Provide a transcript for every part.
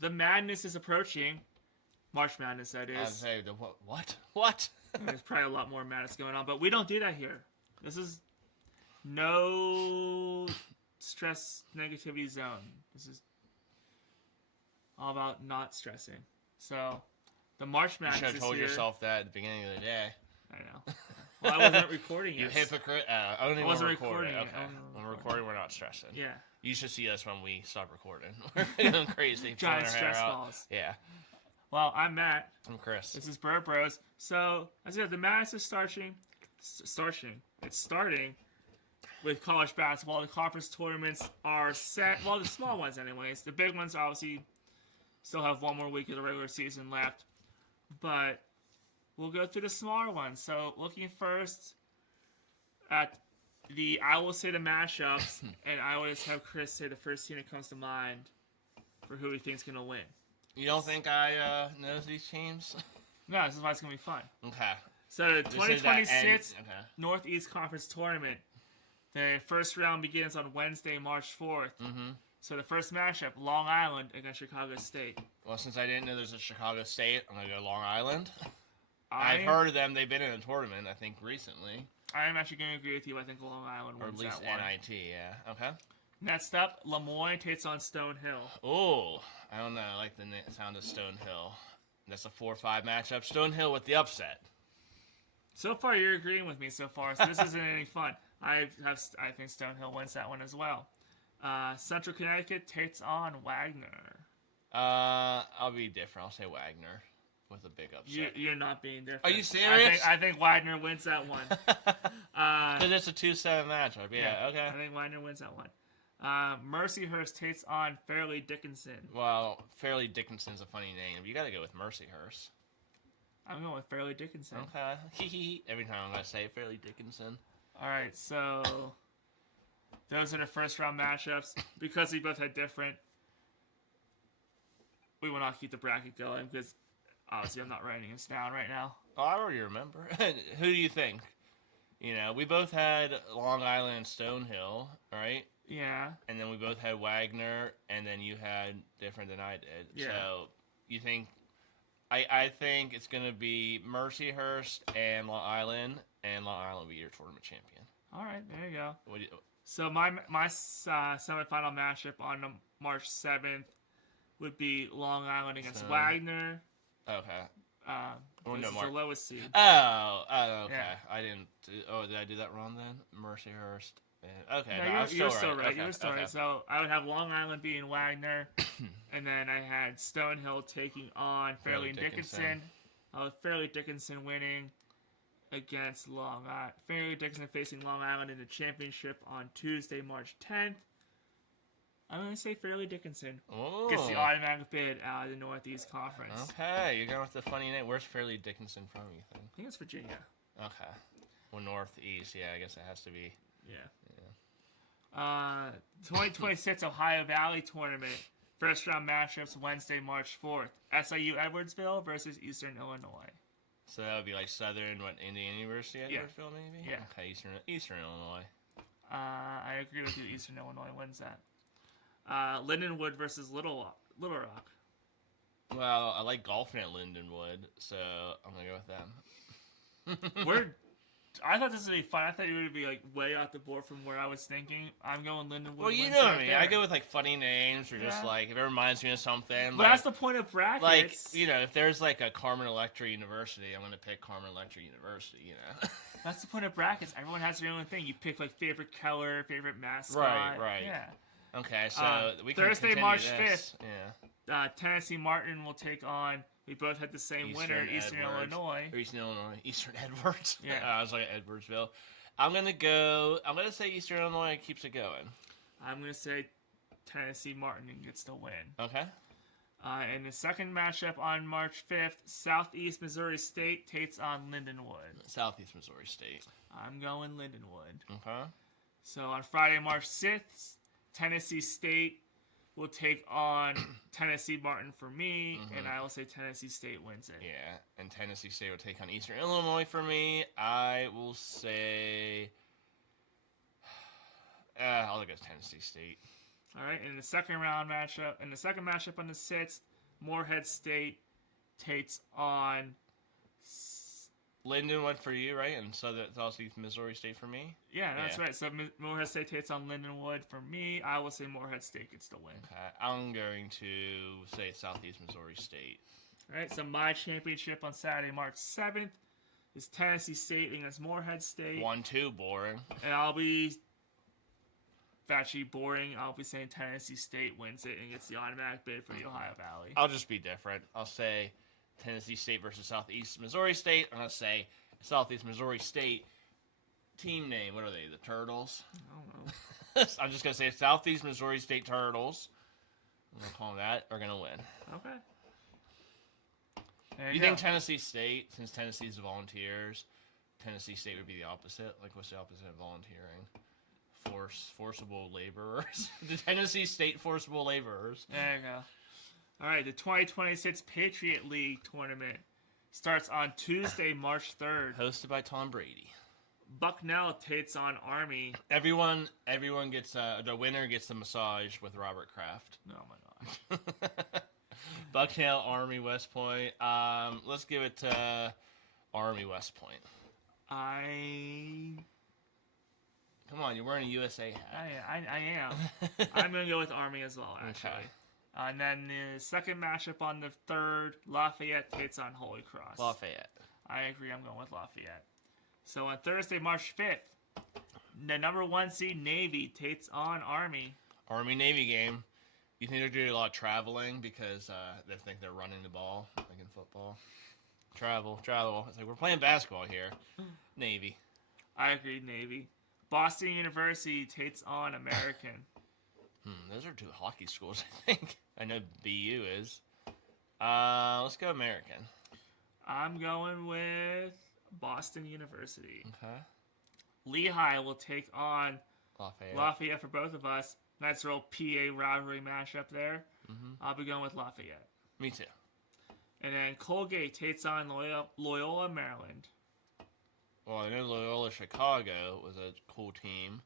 the madness is approaching. March Madness, that I'd is. say the what? There's probably a lot more madness going on, but we don't do that here. This is no stress negativity zone. This is all about not stressing. So, the March You Madness should have is told here. yourself that at the beginning of the day. I know. Well, I wasn't recording You it. hypocrite. Only I when wasn't we're recording. recording it. Okay. When we're recording, we're not stressing. Yeah. You should see us when we stop recording. We're going crazy. Giant pulling our hair stress out. balls. Yeah. Well, I'm Matt. I'm Chris. This is Bird Bros. So, as I said, the madness is starting. It's starting with college basketball. The conference tournaments are set. Well, the small ones, anyways. The big ones, obviously, still have one more week of the regular season left. But we'll go through the smaller ones. So, looking first at I will say the mashups, and I will just have Chris say the first team that comes to mind for who he thinks going to win. You don't think I know these teams? No, this is why it's going to be fun. Okay. So, the This is that 2026 end- okay. Northeast Conference Tournament. The first round begins on Wednesday, March 4th. Mm-hmm. So the first matchup, Long Island against Chicago State. Well, since I didn't know there's a Chicago State, I'm going to go Long Island. I've I've heard of them. They've been in a tournament, I think, recently. I'm actually going to agree with you. I think Long Island Or wins at least that one. NIT, yeah. Okay. Next up, Lemoyne takes on Stonehill. Oh, I don't know. I like the sound of Stonehill. That's a 4-5 matchup. Stonehill with the upset. So far, you're agreeing with me so far, so this isn't any fun. I think Stonehill wins that one as well. Central Connecticut takes on Wagner. I'll be different. I'll say Wagner with a big upset. You're not being different. Are you serious? I think Wagner wins that one. Because it's a 2-7 matchup. Yeah, okay. I think Wagner wins that one. Mercyhurst takes on Fairleigh Dickinson. Well, Fairleigh Dickinson's a funny name. You got to go with Mercyhurst. I'm going with Fairleigh Dickinson. Okay. Every time I'm going to say Fairleigh Dickinson. All right, so those are the first round matchups. Because we both had different, we will not keep the bracket going because obviously I'm not writing this down right now. Oh, I already remember. Who do you think? You know, we both had Long Island and Stonehill, right? Yeah. And then we both had Wagner, and then you had different than I did. Yeah. So you think? I think it's going to be Mercyhurst and Long Island will be your tournament champion. All right, there you go. What do you, So my semifinal matchup on March 7th would be Long Island against Wagner. okay. This is the lowest seed. Oh, okay. Yeah. I didn't. Did I do that wrong then? Mercyhurst. Okay, No, no, you're still right. Okay, You're still okay. right. So I would have Long Island being Wagner, and then I had Stonehill taking on Fairleigh Dickinson. Fairleigh Dickinson winning against Long Island. Fairleigh Dickinson facing Long Island in the championship on Tuesday, March 10th. I'm going to say Fairleigh Dickinson gets the automatic bid out of the Northeast Conference. Okay, you're going with the funny name. Where's Fairleigh Dickinson from, you think? I think it's Virginia. Okay. Well, Northeast, yeah, I guess it has to be. Yeah. 2026 Ohio Valley Tournament. First round matchups Wednesday, March 4th. SIU Edwardsville versus Eastern Illinois. So that would be like Southern, Indiana University, Yeah. Edwardsville, maybe? Yeah. Okay, Eastern Illinois. I agree with you. Eastern Illinois wins that. Lindenwood versus Little Rock. Well, I like golfing at Lindenwood, so I'm going to go with them. I thought this would be fun. I thought you would be like way off the board from where I was thinking. I'm going Lindenwood. Well, you wins know right me. there. I go with like funny names or just Yeah. like if it reminds me of something. But that's the point of brackets. Like, you know, if there's like a Carmen Electra University, I'm going to pick Carmen Electra University, you know. That's the point of brackets. Everyone has their own thing. You pick like favorite color, favorite mascot. Right. Yeah. Okay, so we can Thursday, continue March this. 5th. Yeah. Tennessee Martin will take on. We both had the same winner, Eastern Edwards. Illinois. Or Eastern Illinois. Eastern Edwards. Yeah. I was like Edwardsville. I'm going to say Eastern Illinois keeps it going. I'm going to say Tennessee Martin gets the win. Okay. In the second matchup on March 5th, Southeast Missouri State takes on Lindenwood. Southeast Missouri State. I'm going Lindenwood. Okay. So on Friday, March 6th, Tennessee State will take on Tennessee Martin for me, and I will say Tennessee State wins it. Yeah, and Tennessee State will take on Eastern Illinois for me. I will say... I'll go Tennessee State. All right, in the second matchup on the 6th, Morehead State takes on. Lindenwood for you, right? And Southeast Missouri State for me. Yeah, that's Yeah. right. So Morehead State takes on Lindenwood. For me, I will say Morehead State gets the win. Okay, I'm going to say Southeast Missouri State. All right, so my championship on Saturday, March 7th, is Tennessee State against Morehead State. 1-2, boring. And I'll be actually boring. I'll be saying Tennessee State wins it and gets the automatic bid for the Ohio Valley. I'll just be different. I'll say Tennessee State versus Southeast Missouri State. I'm going to say Southeast Missouri State team name. What are they? The Turtles? I don't know. I'm just going to say Southeast Missouri State Turtles. I'm going to call them that. Are going to win. Okay. There You go. think Tennessee State, since Tennessee's the Volunteers, Tennessee State would be the opposite? Like, what's the opposite of volunteering? Forcible laborers? The Tennessee State forcible laborers. There you go. All right, the 2026 Patriot League tournament starts on Tuesday, March 3rd. Hosted by Tom Brady. Bucknell takes on Army. Everyone gets the winner gets the massage with Robert Kraft. Oh my gosh. Bucknell, Army, West Point. Let's give it to Army, West Point. Come on, you're wearing a USA hat. I am. I'm going to go with Army as well, actually. Okay. And then the second matchup on the 3rd, Lafayette takes on Holy Cross. Lafayette. I agree. I'm going with Lafayette. So on Thursday, March 5th, the number 1 seed Navy takes on Army. Army Navy game. You think they're doing a lot of traveling because they think they're running the ball like in football? Travel. It's like we're playing basketball here. Navy. I agree, Navy. Boston University takes on American. Those are 2 hockey schools, I think. I know BU is. Let's go American. I'm going with Boston University. Okay. Lehigh will take on Lafayette. Lafayette for both of us. Nice little PA rivalry matchup there. I'll be going with Lafayette. Me too. And then Colgate takes on Loyola Maryland. Well, I know Loyola Chicago was a cool team.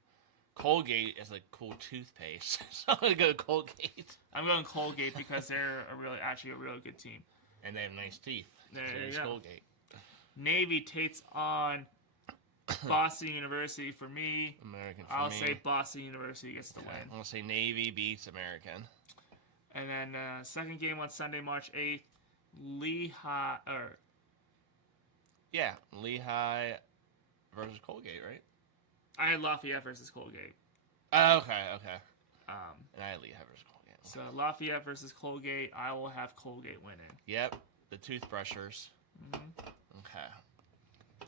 Colgate is a cool toothpaste, so I'm gonna go Colgate. I'm going Colgate because they're actually a really good team. And they have nice teeth. There So you it's go. Colgate. Navy takes on Boston University. For me, American for I'll me. say Boston University gets the Okay. win. I'm gonna say Navy beats American. And then second game on Sunday, March 8th, Lehigh Lehigh versus Colgate, right? I had Lafayette versus Colgate. Oh, okay. And I had Lehigh versus Colgate. So Lafayette versus Colgate, I will have Colgate winning. Yep, the toothbrushers. Okay.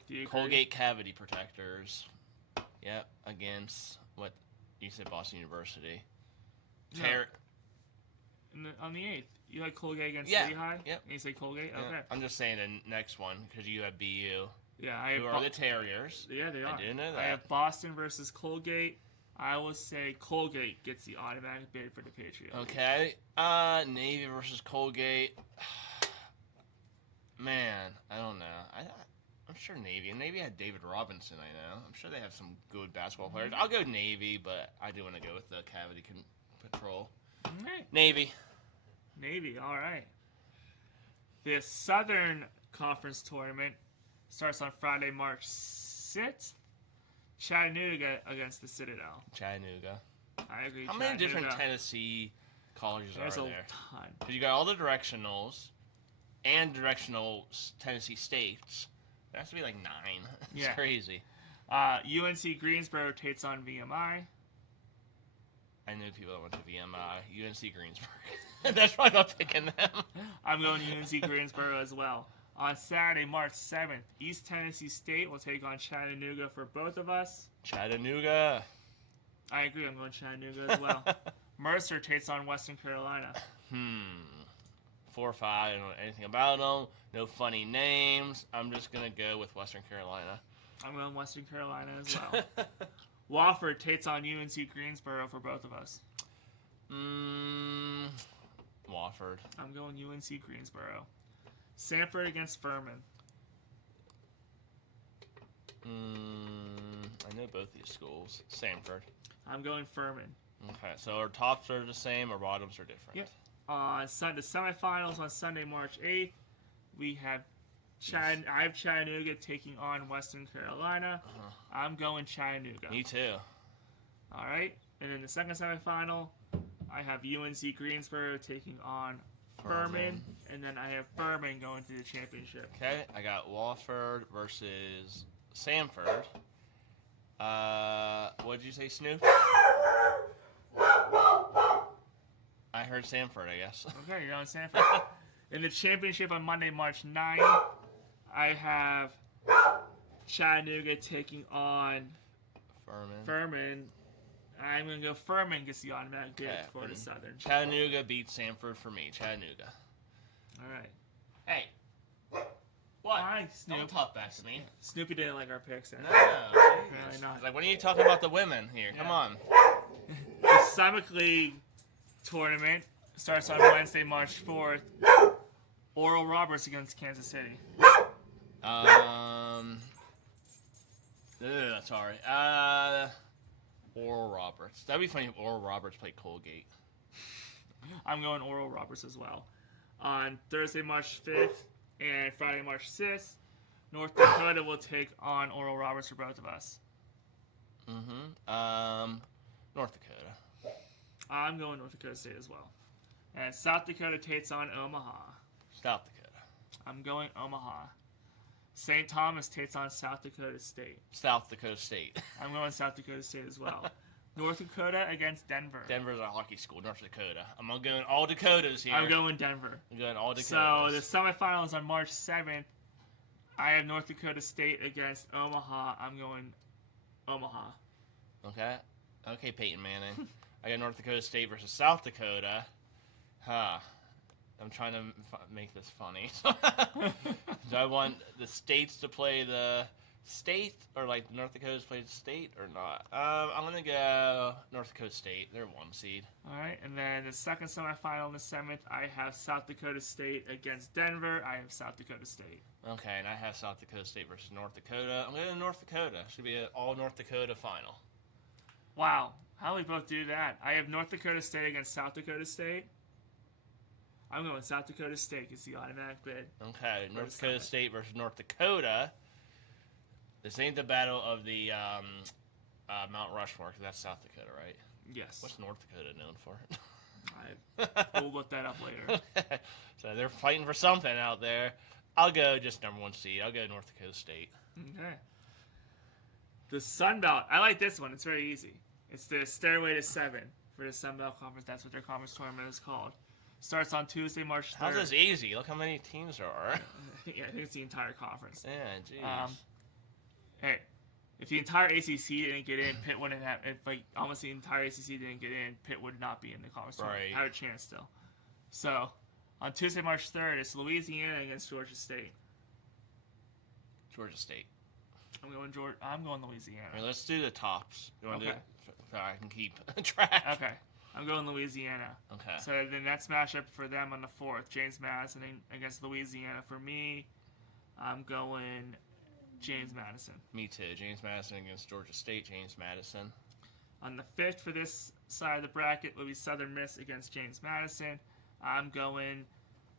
Do you agree? Colgate cavity protectors. Yep, against what you said, Boston University. No. On the 8th, you had Colgate against Lehigh? Yep. And you say Colgate? Yeah, Okay. I'm just saying the next one because you have BU. Yeah, I have Who are the Terriers? Yeah, they are. didn't know I that. have Boston versus Colgate. I will say Colgate gets the automatic bid for the Patriot League. Okay. Navy versus Colgate. Man, I don't know. I'm sure Navy. And Navy had David Robinson, I know. I'm sure they have some good basketball players. I'll go Navy, but I do want to go with the Cavity Patrol. All right. Navy. Navy, all right. The Southern Conference Tournament starts on Friday, March 6th. Chattanooga against the Citadel. Chattanooga. I agree. How many different Chattanooga. Tennessee colleges There's are a there? ton. Because you got all the directionals and directional Tennessee states. There has to be like 9. It's Yeah. crazy. UNC Greensboro takes on VMI. I knew people that went to VMI. UNC Greensburg. That's why I'm not picking them. I'm going UNC Greensboro as well. On Saturday, March 7th, East Tennessee State will take on Chattanooga for both of us. Chattanooga. I agree. I'm going Chattanooga as well. Mercer takes on Western Carolina. 4 or 5. I don't know anything about them. No funny names. I'm just going to go with Western Carolina. I'm going Western Carolina as well. Wofford takes on UNC Greensboro for both of us. Wofford. I'm going UNC Greensboro. Sanford against Furman. I know both these schools. Sanford. I'm going Furman. Okay, so our tops are the same, our bottoms are different. Yep. On the semifinals on Sunday, March 8th, we have I have Chattanooga taking on Western Carolina. I'm going Chattanooga. Me too. All right. And in the second semifinal, I have UNC Greensboro taking on Furman. And then I have Furman going to the championship. Okay, I got Wofford versus Samford. What did you say, Snoop? I heard Samford, I guess. Okay, you're on Sanford. In the championship on Monday, March 9th, I have Chattanooga taking on Furman. I'm going to go Furman gets the automatic bid for the Southern. Chattanooga beats Samford for me. Chattanooga. All right. Hey. What? Hi, Snoop. Don't talk back to me. Snoopy didn't like our picks. Then. No. Apparently not. It's like, when are you talking about the women here? Yeah. Come on. The Summit League tournament starts on Wednesday, March 4th. Oral Roberts against Kansas City. Sorry. Oral Roberts. That'd be funny if Oral Roberts played Colgate. I'm going Oral Roberts as well. On Thursday, March 5th and Friday, March 6th, North Dakota will take on Oral Roberts for both of us. North Dakota. I'm going North Dakota State as well. And South Dakota takes on Omaha. South Dakota. I'm going Omaha. St. Thomas takes on South Dakota State. South Dakota State. I'm going South Dakota State as well. North Dakota against Denver. Denver's a hockey school. North Dakota. I'm going all Dakotas here. I'm going Denver. I'm going all Dakotas. So the semifinals on March 7th, I have North Dakota State against Omaha. I'm going Omaha. Okay, Peyton Manning. I got North Dakota State versus South Dakota. I'm trying to make this funny. Do I want the states to play the state, or like North Dakota's play the state, or not? I'm gonna go North Dakota State. They're 1 seed. All right, and then the second semifinal on the 7th, I have South Dakota State against Denver. I have South Dakota State. Okay, and I have South Dakota State versus North Dakota. I'm going to North Dakota. Should be an all North Dakota final. Wow, how do we both do that? I have North Dakota State against South Dakota State. I'm going South Dakota State gets the automatic bid. Okay, North Dakota State versus North Dakota. This ain't the battle of the Mount Rushmore, because that's South Dakota, right? Yes. What's North Dakota known for? We'll look that up later. So they're fighting for something out there. I'll go just number 1 seed. I'll go North Dakota State. Okay. The Sun Belt. I like this one. It's very easy. It's the Stairway to 7 for the Sun Belt Conference. That's what their conference tournament is called. Starts on Tuesday, March 3rd. How's this easy? Look how many teams there are. Yeah, I think it's the entire conference. Yeah, jeez. Hey, if the entire ACC didn't get in, Pitt wouldn't have. If like almost the entire ACC didn't get in, Pitt would not be in the conference tournament. Right. Have a chance still. So, on Tuesday, March 3rd, it's Louisiana against Georgia State. Georgia State. I'm going Louisiana. I mean, let's do the tops. You want to Okay. do it so I can keep track? Okay. I'm going Louisiana. Okay. So the next matchup for them on the 4th, James Madison against Louisiana. For me, I'm going James Madison. Me too. James Madison against Georgia State. James Madison. On the 5th for this side of the bracket will be Southern Miss against James Madison. I'm going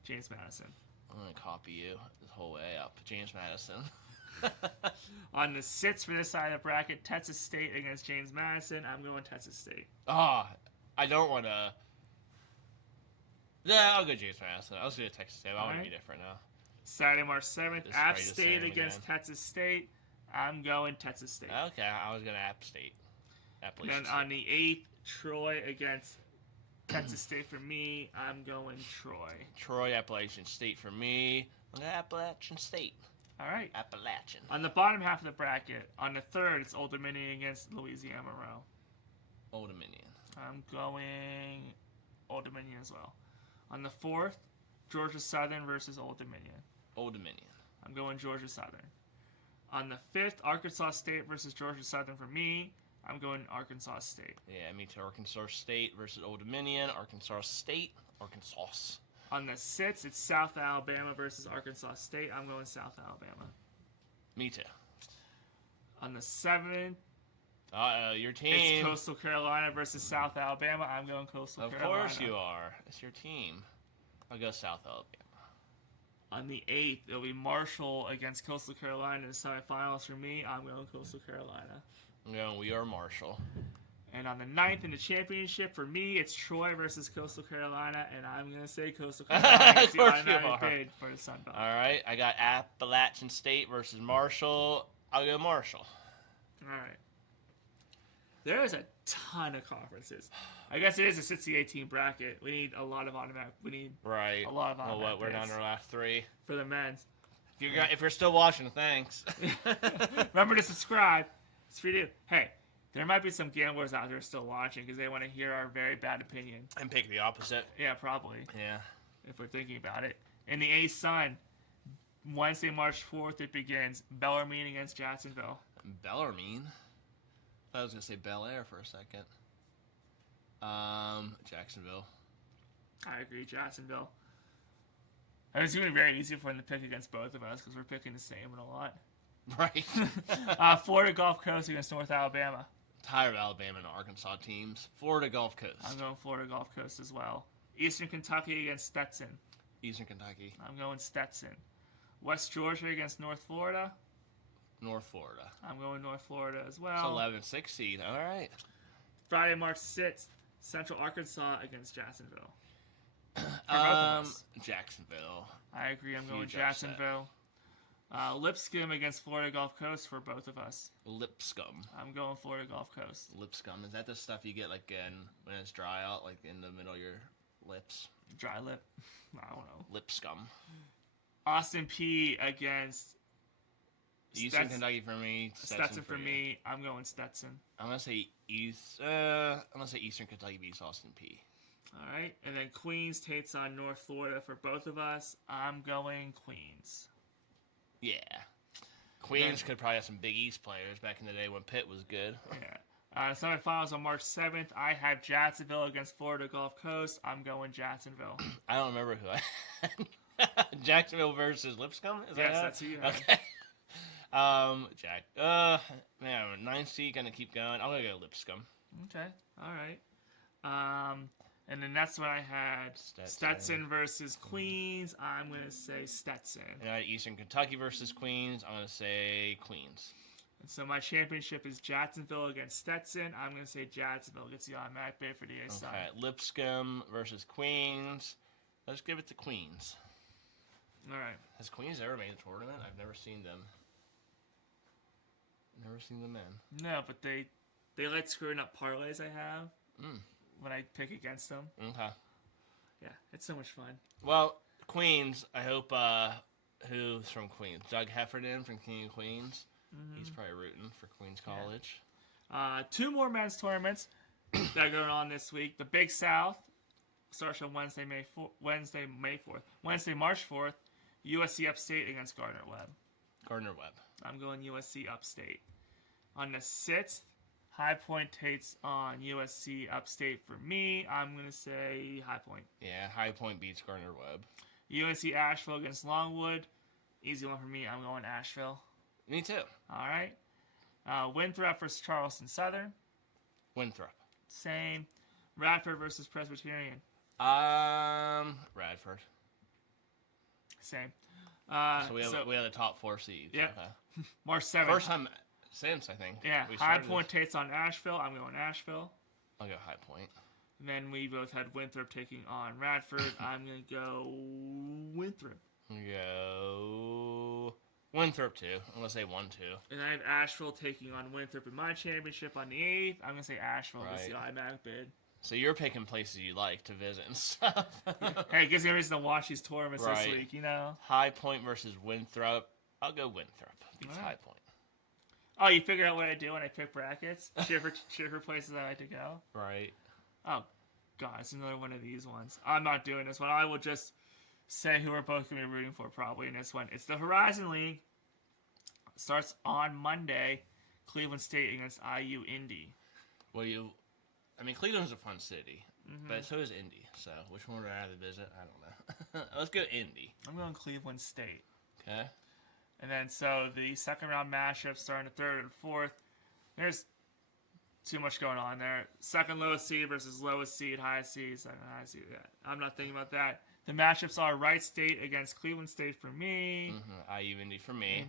James Madison. I'm going to copy you this whole way up. James Madison. On the 6th for this side of the bracket, Texas State against James Madison. I'm going Texas State. I don't want to... Yeah, I'll go James Madison. I was going to Texas State. I want to be different now. Saturday, March 7th, Just App spray the State same against again. Texas State. I'm going Texas State. Okay, I was going to App State. Appalachian Then on the 8th, Troy against Texas State for me. I'm going Troy. Troy, Appalachian State for me. I'm going to Appalachian State. All right. Appalachian. On the bottom half of the bracket, on the 3rd, it's Old Dominion against Louisiana Monroe. Old Dominion. I'm going Old Dominion as well. On the 4th, Georgia Southern versus Old Dominion. Old Dominion. I'm going Georgia Southern. On the 5th, Arkansas State versus Georgia Southern for me. I'm going Arkansas State. Yeah, me too. Arkansas State versus Old Dominion. Arkansas State. Arkansas. On the 6th, it's South Alabama versus Arkansas State. I'm going South Alabama. Me too. On the 7th, Your It's team. Coastal Carolina versus South Alabama. I'm going Coastal Of Carolina. course you are. It's your team. I'll go South Alabama. On the 8th, it'll be Marshall against Coastal Carolina in the semifinals for me. I'm going Coastal Carolina. I'm going We Are Marshall. And on the 9th in the championship, for me, it's Troy versus Coastal Carolina, and I'm going to say Coastal Carolina gets the Of course you automatic are. bid for the Sun Belt. All right, I got Appalachian State versus Marshall. I'll go Marshall. All right. There is a ton of conferences. I guess it is a 68-team bracket. We need a lot of automatic. We need Right. a lot of Well, automatic we're down bids to our last 3. for the men's. If you're still watching, thanks. Remember to subscribe. It's free to do. Hey, there might be some gamblers out there still watching because they want to hear our very bad opinion. And pick the opposite. Yeah, probably. Yeah. If we're thinking about it. In the A-Sun, Wednesday, March 4th, it begins. Bellarmine against Jacksonville. Bellarmine. I was gonna say Bel Air for a second. Jacksonville. I agree, Jacksonville. And it's going to be very easy for them to pick against both of us because we're picking the same one a lot. Right. Florida Gulf Coast against North Alabama. Tired of Alabama and Arkansas teams. Florida Gulf Coast. I'm going Florida Gulf Coast as well. Eastern Kentucky against Stetson. Eastern Kentucky. I'm going Stetson. West Georgia against North Florida. North Florida. I'm going North Florida as It's well. 11-6 seed. All right. Friday, March 6th, Central Arkansas against Jacksonville. For both of us. Jacksonville. I agree. I'm going Huge Jacksonville. Lipscomb against Florida Gulf Coast for both of us. Lipscomb. I'm going Florida Gulf Coast. Lipscomb. Is that the stuff you get like when it's dry out, like in the middle of your lips? Dry lip. I don't know. Lipscomb. Austin P against Eastern Kentucky for me. Stetson for you. me. I'm going Stetson. I'm gonna say Eastern Kentucky beats Austin P. All right, and then Queens takes on North Florida for both of us. I'm going Queens. Yeah. Queens could probably have some Big East players back in the day when Pitt was good. Yeah. Semifinals on March 7th. I have Jacksonville against Florida Gulf Coast. I'm going Jacksonville. I don't remember who I had. Jacksonville versus Lipscomb? Is Yes, that that's who you had. Okay. Man, 9th seed gonna keep going. I'm gonna go Lipscomb. Okay. All right. And then that's what I had. Stetson versus Queens. I'm going to say Stetson. And I had Eastern Kentucky versus Queens. I'm gonna say Queens. And so my championship is Jacksonville against Stetson. I'm going to say Jacksonville gets the automatic bid for the A-Sun. Okay, Lipscomb versus Queens. Let's give it to Queens. All right. Has Queens ever made a tournament? I've never seen them. Never seen them in. No, but they like screwing up parlays I have when I pick against them. Okay. Yeah, it's so much fun. Well, Queens, I hope, who's from Queens? Doug Heffernan from King of Queens. He's probably rooting for Queens College. 2 more men's tournaments that are going on this week. The Big South starts on Wednesday, March 4th. USC Upstate against Gardner-Webb. Gardner-Webb. I'm going USC Upstate. On the 6th, High Point takes on USC Upstate for me. I'm going to say High Point. Yeah, High Point beats Gardner-Webb. UNC Asheville against Longwood. Easy one for me. I'm going Asheville. Me too. All right. Winthrop versus Charleston Southern. Winthrop. Same. Radford versus Presbyterian. Radford. Same. So we have the top 4 seeds. Yeah. Okay. March 7th. First time since, I think. Yeah. we High started Point this. takes on Asheville. I'm going Asheville. I'll go High Point. And then we both had Winthrop taking on Radford. I'm going to go Winthrop. Go Winthrop too. I'm gonna say 1-2. And I have Asheville taking on Winthrop in my championship on the 8th. I'm going to say Asheville gets the automatic bid. So you're picking places you like to visit and stuff. Hey, it gives me a reason to watch these tournaments this Right. week, you know? High Point versus Winthrop. I'll go Winthrop. Beats Alright. High Point. Oh, you figure out what I do when I pick brackets? Cheer for places I like to go? Right. Oh, God, it's another one of these ones. I'm not doing this one. I will just say who we're both going to be rooting for probably in this one. It's the Horizon League. Starts on Monday. Cleveland State against IU Indy. I mean, Cleveland's a fun city, but so is Indy. So which one would I rather visit? I don't know. Let's go Indy. I'm going Cleveland State. Okay. And then so the second round matchups starting the 3rd and 4th. There's too much going on there. Second lowest seed versus lowest seed, highest seed, second highest seed. Yeah, I'm not thinking about that. The matchups are Wright State against Cleveland State for me. IU Indy for me.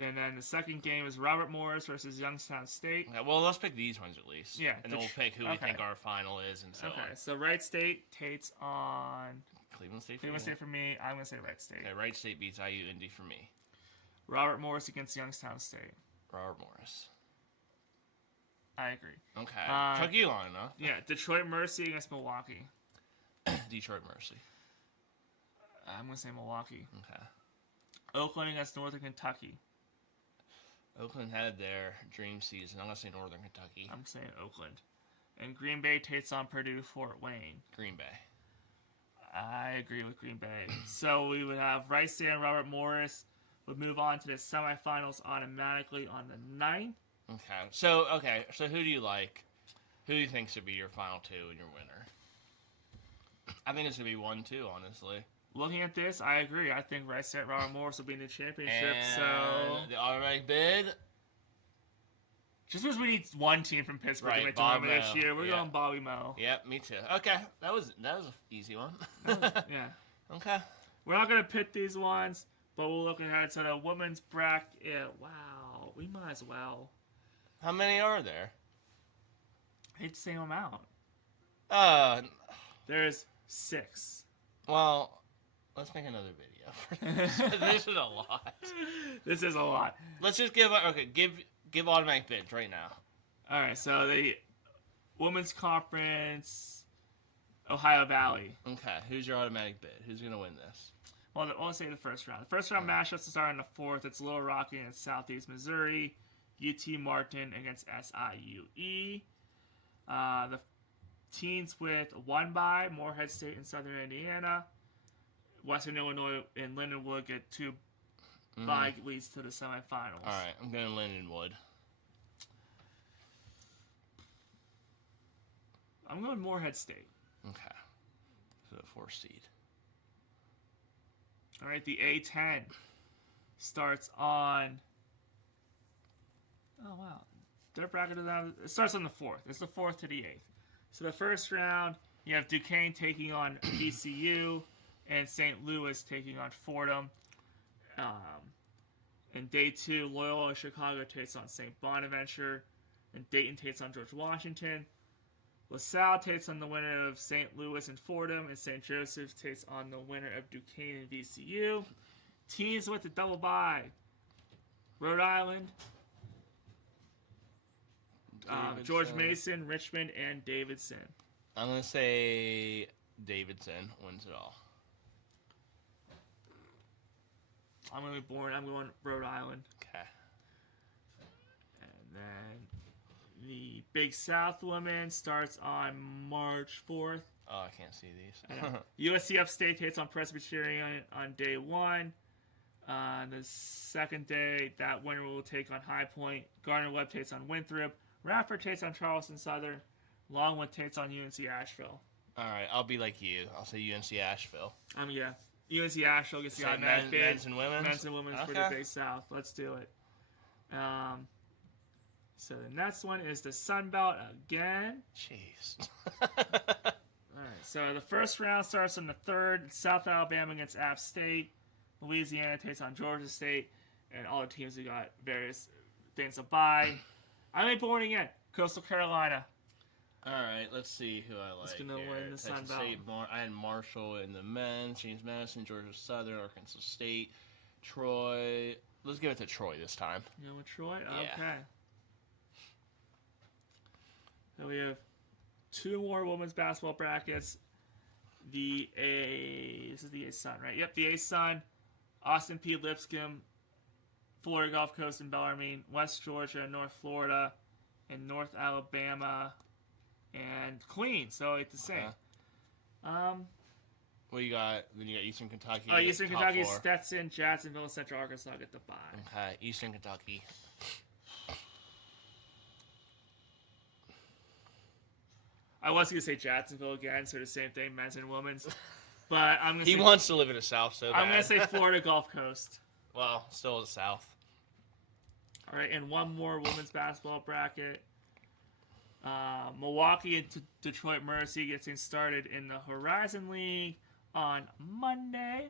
And then the second game is Robert Morris versus Youngstown State. Okay, well, let's pick these ones at least. Yeah. And then we'll pick who we think our final is and so on. Okay, so Wright State takes on Cleveland State for Cleveland me. State for me. I'm going to say Wright State. Okay, Wright State beats IU Indy for me. Robert Morris against Youngstown State. Robert Morris. I agree. Okay. Took you long enough. Yeah, Detroit Mercy against Milwaukee. Detroit Mercy. I'm going to say Milwaukee. Okay. Oakland against Northern Kentucky. Oakland had their dream season. I'm going to say Northern Kentucky. I'm saying Oakland. And Green Bay takes on Purdue Fort Wayne. Green Bay. I agree with Green Bay. So we would have Wright State and Robert Morris would move on to the semifinals automatically on the 9th. Okay. So who do you like? Who do you think should be your final two and your winner? I think it's going to be 1-2, honestly. Looking at this, I agree. I think Wright State and Robert Morris will be in the championship. And so the automatic bid? Just because we need one team from Pittsburgh to make the Bob tournament this Moe. year, we're going Bobby Moe. Yep, me too. Okay, that was an easy one. Yeah. Okay. We're not going to pit these ones, but we'll look ahead to the women's bracket. Wow. We might as well. How many are there? It's the same amount. There's 6. Well, let's make another video for this. This is a lot. This is a lot. Let's just give automatic bids right now. All right, so the women's conference, Ohio Valley. Okay, who's your automatic bid? Who's going to win this? Well, let's say the first round. The first round matchups start on the 4th. It's Little Rocky and Southeast Missouri. UT Martin against SIUE. The teams with 1 bye, Morehead State and Southern Indiana. Western Illinois and Lindenwood get 2 bye leads to the semifinals. All right, I'm going Lindenwood. I'm going Morehead State. Okay. So the 4 seed. All right, the A10 starts on... Oh, wow. Their bracket is on... It starts on the 4th. It's the 4th to the 8th. So the first round, you have Duquesne taking on VCU and St. Louis taking on Fordham. In day 2, Loyola Chicago takes on St. Bonaventure. And Dayton takes on George Washington. LaSalle takes on the winner of St. Louis and Fordham. And St. Joseph's takes on the winner of Duquesne and VCU. Teams with the double bye. Rhode Island. George Mason, Richmond, and Davidson. I'm going to say Davidson wins it all. I'm going Rhode Island. Okay. And then the Big South women starts on March 4th. Oh, I can't see these. USC Upstate takes on Presbyterian on day 1. The second day, that winner will take on High Point. Gardner-Webb takes on Winthrop. Radford takes on Charleston Southern. Longwood takes on UNC Asheville. All right, I'll be like you. I'll say UNC Asheville. Yeah. UNC Asheville gets the automatic bid. Men's and women's? Men's and women's for the Big South. Let's do it. So the next one is the Sun Belt again. Jeez. All right. So the first round starts on the 3rd. South Alabama against App State. Louisiana takes on Georgia State. And all the teams who got various things to buy. I ain't born again. Coastal Carolina. All right, let's see who I like. Who's gonna win the Sun Texas Belt? State, I had Marshall in the men's, James Madison, Georgia Southern, Arkansas State, Troy. Let's give it to Troy this time. You know with Troy? Yeah. Okay. So we have 2 more women's basketball brackets. This is the A-Sun, right? Yep, the A-Sun. Austin P. Lipscomb, Florida Gulf Coast and Bellarmine, West Georgia, North Florida, and North Alabama, and Queens. So it's the same. What you got? Then you got Eastern Kentucky. Eastern top Kentucky, 4. Stetson, Jacksonville, and Central Arkansas get the bye. Okay, Eastern Kentucky. I was going to say Jacksonville again, so the same thing, men's and women's. But I'm going to He wants to live in the South so bad. I'm going to say Florida Gulf Coast. Well, still the South. All right, and one more women's basketball bracket. Milwaukee and Detroit Mercy getting started in the Horizon League on Monday.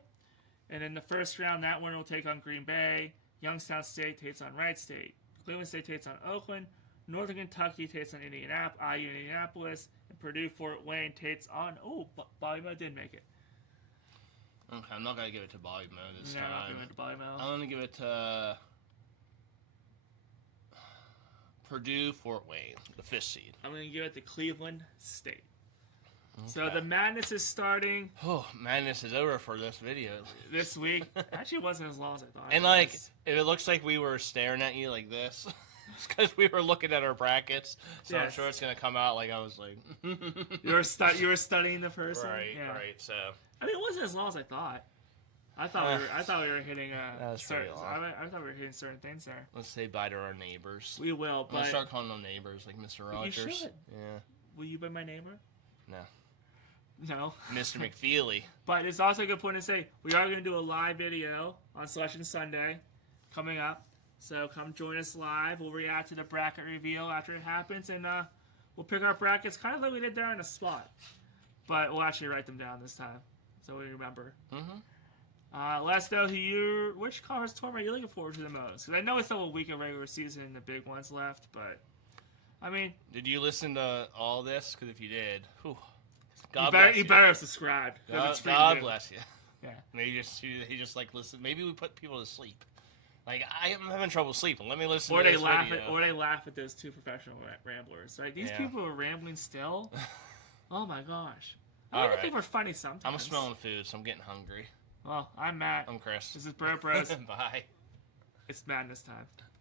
And in the first round, that one will take on Green Bay. Youngstown State takes on Wright State. Cleveland State takes on Oakland. Northern Kentucky takes on IU Indianapolis. And Purdue Fort Wayne takes on... Oh, Bobby Mo did make it. Okay, I'm not going to give it to Bobby Mo this time. I'm not giving it to Bobby Mo. I'm going to give it to Purdue Fort Wayne, the 5th seed. I'm going to give it to Cleveland State. Okay. So the madness is starting Oh, madness is over for this video. this week. Actually, it wasn't as long as I thought. And, like, if it looks like we were staring at you like this, it's because we were looking at our brackets. So I'm Yes. sure it's going to come out like I was like... you were studying the person. Right, Yeah. right. So, I mean, it wasn't as long as I thought. I thought we were hitting That was certain. pretty long. I thought we were hitting certain things there. let's say bye to our neighbors. We will, I'm going but to start calling them neighbors, like Mr. Rogers. should. Yeah. will you be my neighbor? No. No. Mr. McFeely. But it's also a good point to say we are going to do a live video on Selection Sunday coming up. So come join us live. We'll react to the bracket reveal after it happens, and we'll pick our brackets kind of like we did there on the spot. But we'll actually write them down this time, so we remember. Mm-hmm. Let us know which conference tournament you're looking forward to the most. Because I know it's still a week of regular season and the big ones left, but I mean, Did you listen to all this? Because if you did, whew, you better have subscribed. 'Cause it's free to God do. bless you. Yeah. Maybe he just like listen. Maybe we put people to sleep. Like I am having trouble sleeping. Let me listen. Or to they this laugh video. or they laugh at those two professional ramblers. Like these Yeah. people are rambling still. Oh my gosh! I All don't right. think we're funny sometimes. I'm smelling food, so I'm getting hungry. Well, I'm Matt. I'm Chris. This is Bro Bros. Bye. It's madness time.